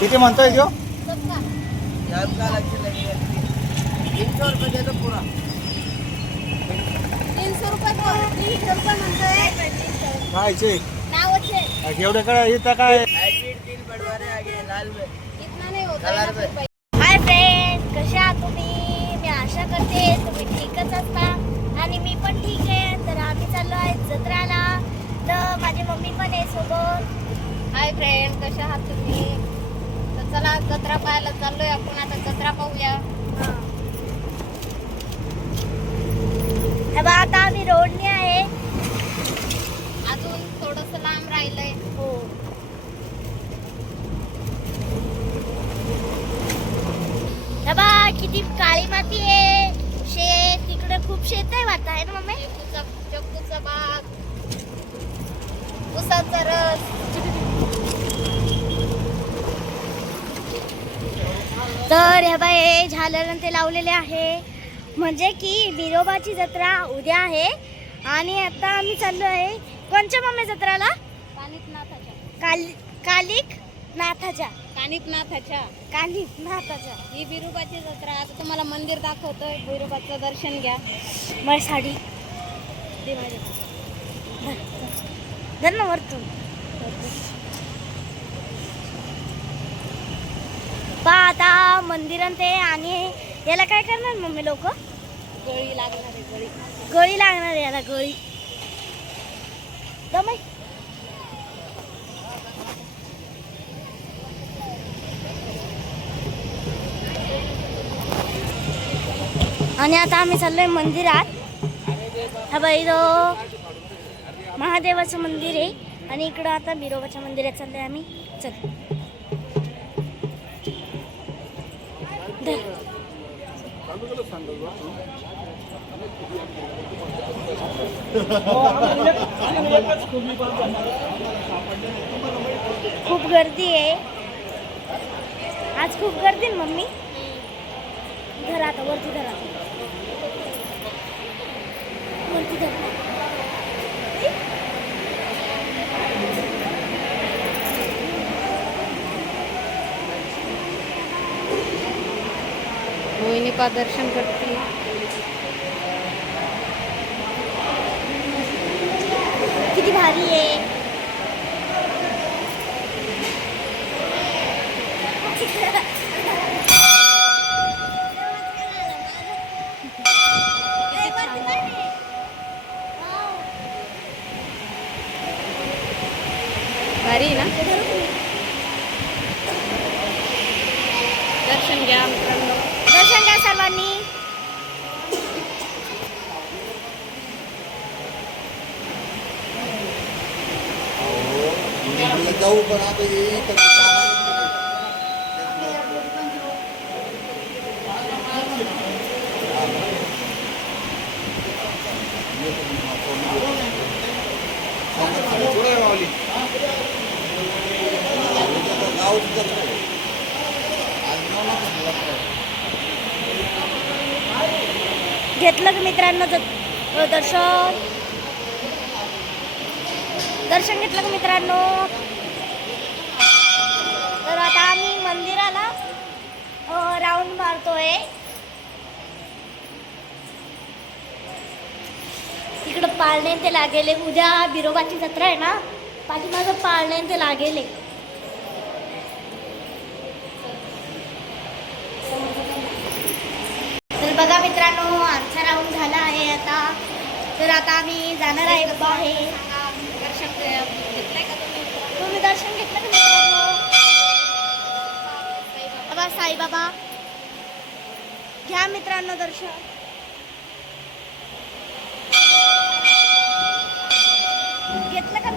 किती म्हणतोय रुपये पूरा तीनशे रुपये को- तीनशे रुपये म्हणतोय. खायचे नावाचे एवढे काय इथं काय हाइब्रिड तीन बढ़वाने आगे लाल में इतना नाही होत कलर में हाय फ्रेंड कशा आहात तुम्ही? मी आशा करते तुम्ही ठीकच असता. आणि मी पण ठीक आहे. तर आम्ही चाललो आहे जत्राला. तर माझी मम्मी पण आहे सोबत. हाय फ्रेंड कशा आहात तुम्ही? चला जत्रा पाहायला चाललोय आपण. आता जत्रा पाहूया. हे आता आम्ही रोडने आहे. अजून थोडस लांब राहिलंय. हो. हे किती काळी माती आहे. शेत तिकडे खूप शेत आहे वाटत आहे ना मम्मी? चक्कूचा बाग उसाचा रस. तर हे बाय हे ते लावलेले आहे. म्हणजे की बिरोबाची जत्रा उद्या आहे आणि आता आम्ही चाललो आहे कोणच्या मम्मी जत्राला? काल कालिक नाथाच्या कालिक नाथाच्या ही बिरुबाची जत्रा आता तुम्हाला मंदिर दाखवतोय. बिरुबाचं दर्शन घ्या. माझी साडी. दे माझी. धर, धर ना वरतून. पा आता मंदिरात ते आणि याला काय करणार मम्मी लोक? गळी लागणार आहे गळी. गळी लागणार आहे याला गळी. दमाई आणि आता आम्ही चाललोय मंदिरात. हा बाई इथं महादेवाचं मंदिर आहे. आणि इकडं आता बिरोबाच्या मंदिरात चाललोय आम्ही. चल. खूप गर्दी आहे. आज खूप गर्दी ना मम्मी? घरात आता वरती धरा. वरती घरात मोहिनी का दर्शन करते किती भारी आहे भारी आहे ना? दर्शन घ्या मित्रांनो दर्शन घ्या सर्वांनी जाऊ पण आता घेतलं की मित्रांनो? दर्शन? दर्शन घेतलं का मित्रांनो? तर आता आम्ही मंदिराला राऊंड मारतोय. तिकडं पाळणे ते लागेले. उद्या बिरोबाची जत्रा आहे ना? पाठीमागं पाळणे ते लागेले. बघा मित्रांनो आमचा राऊंड झाला आहे आता. तर आता आम्ही जाणार आहे बाबा दर्शन तुम्ही दर्शन घेतलं का बाबा साईबाबा. घ्या मित्रांनो दर्शन. घेतलं का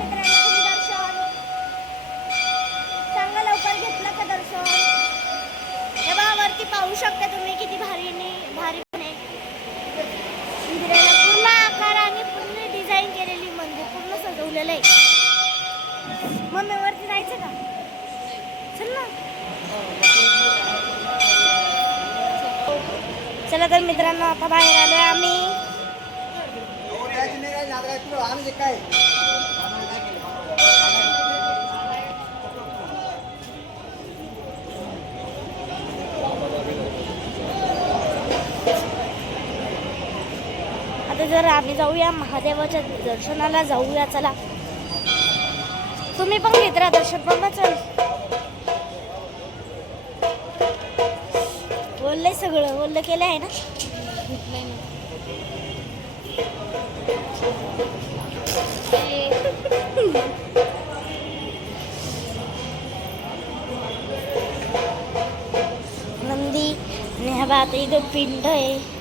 वरती पाहू शकता तुम्ही किती भारी भारी पण आहे मंदिराला पूर्ण आकार आणि पूर्ण डिझाईन केलेली मंदिर पूर्ण सजवलेलं आहे. मम्मी वरती जायचं का? चल ना. चला तर मित्रांनो आता बाहेर आलोय आम्ही. काय? तर आम्ही जाऊया महादेवाच्या दर्शनाला जाऊया चला. तुम्ही पण घेत राहा दर्शन बघा चल बोललंय सगळं बोललं केलं आहे ना? नंदी नेहा बात इथं पिंड आहे.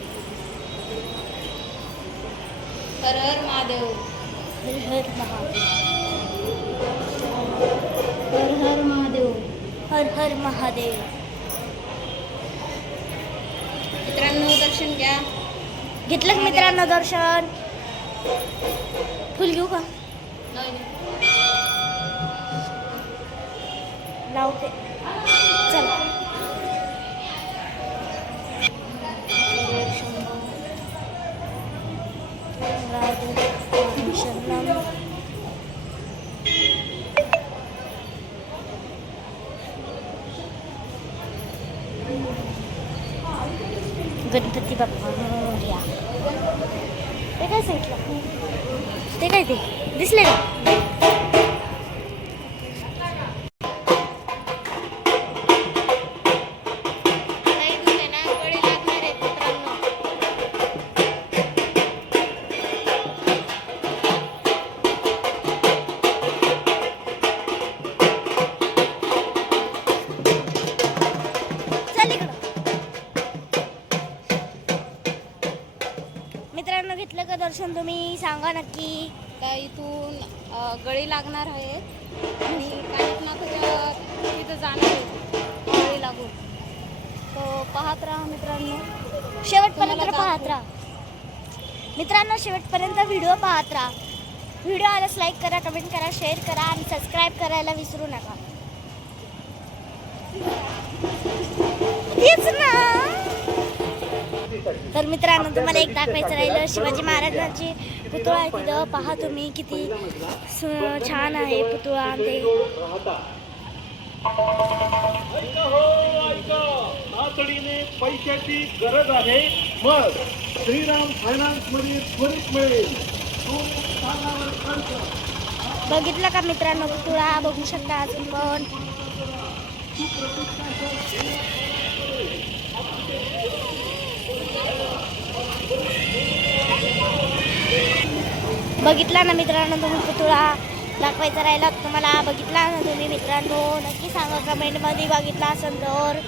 हर हर महादेव। हर हर महादेव। हर हर महादेव। हर हर महादेव। मित्रांनो दर्शन घ्या. घेतलं का मित्रांनो दर्शन? फुल घेऊ का? लावते. गणपती बाप्पा मोर्या. ते काय सांगितलं? ते काय ते? दिसले का? दर्शन तुम्ही सांगा नक्की. त्या इथून अ, गळी लागणार आहे आणि कानिकनाथाच्या तिथं जाणार आहे. गळी लागून. तो पाहत राहा मित्रांनो. शेवटपर्यंत तुम्हाला पाहत राहा. मित्रांनो शेवटपर्यंत व्हिडिओ पाहत राहा. व्हिडिओ आल्यास लाईक करा कमेंट करा शेअर करा आणि सबस्क्राईब करायला विसरू नका. तेच ना. तर मित्रांनो तुम्हाला एक दाखवायचं राहिलं शिवाजी महाराजांची पुतळा आहे तिथं. पहा तुम्ही किती छान आहे पुतळा. ते पैशाची गरज आहे. मग श्रीराम फायनान्समध्ये त्वरित मिळेल. बघितलं का मित्रांनो पुतळा? बघू शकता अजून पण. बघितला ना मित्रांनो तुम्ही पुतळा? दाखवायचा राहिला तुम्हाला बघितला ना तुम्ही मित्रांनो? नक्की सांगा कमेंटमध्ये बघितला असेल तर.